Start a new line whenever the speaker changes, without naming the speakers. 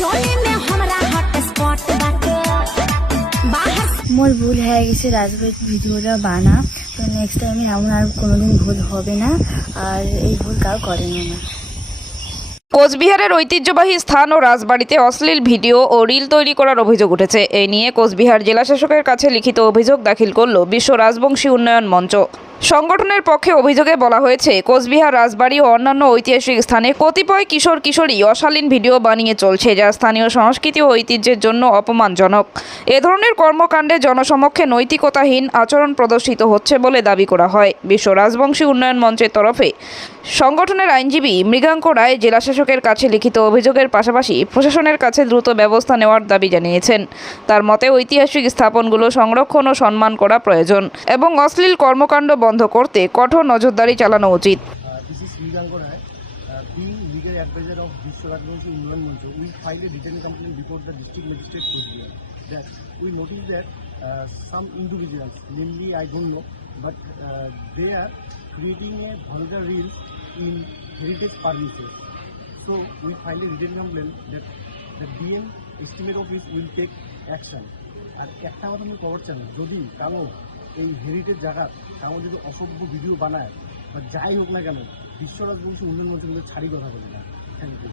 चोली में हमरा hot spot बाटे बाहर
মোর ভুল হয়ে গেছে রাজবাড়ির ভিডিওটা বানা তো নেক্সট টাইম এমন আর কোনোদিন ভুল হবে না আর এই ভুল কাউ করেন না
কোচবিহারের ঐতিহ্যবাহী স্থান ও রাজবাড়িতে অশ্লীল ভিডিও ও রিল তৈরি করার অভিযোগ উঠেছে এই নিয়ে কোচবিহার জেলা শাসকের কাছে লিখিত অভিযোগ দাখিল করল বিশ্ব রাজবংশী উন্নয়ন মঞ্চ সংগঠনের পক্ষে অভিযোগে বলা হয়েছে, কোচবিহার, রাজবাড়ি ও অন্যান্য ঐতিহাসিক স্থানে কতিপয় কিশোর কিশোরী অশালীন ভিডিও বানিয়ে চলছে, যা স্থানীয় সংস্কৃতি ও ঐতিহ্যের জন্য অপমানজনক। এ ধরনের কর্মকাণ্ডে জনসমক্ষে নৈতিকতাহীন আচরণ প্রদর্শিত হচ্ছে বলে দাবি করা হয়। বিশ্ব রাজবংশী উন্নয়ন মঞ্চের তরফে সংগঠনের আইনজীবী মৃগাঙ্ক রায় জেলাশাসকের কাছে লিখিত অভিযোগের পাশাপাশি প্রশাসনের কাছে দ্রুত ব্যবস্থা নেওয়ার দাবি জানিয়েছেন। তার মতে ঐতিহাসিক স্থাপনগুলো সংরক্ষণ ও সম্মান করা প্রয়োজন এবং অশ্লীল কর্মকাণ্ড করতে কঠোর নজরদারি চালানো উচিত
Uh. Uh, being legal advisor of Vishwa Union Mancho, we filed a written complaint before the district magistrate Coachbihar that we noticed that uh, some individuals, mainly I don't know, but uh, they are creating a vulgar reels in heritage premises. So we filed a written complaint that the DM estimate office will take action. আর একটা কথা আমি খবর চাই যদি কারও এই heritage জায়গা কারও যদি অসভ্য ভিডিও বানায়, বা যাই হোক না কেন, বিশ্বরাজ বংশী উন্নয়ন মন্ত্রী ছাড়ি কথা বলে না। Thank you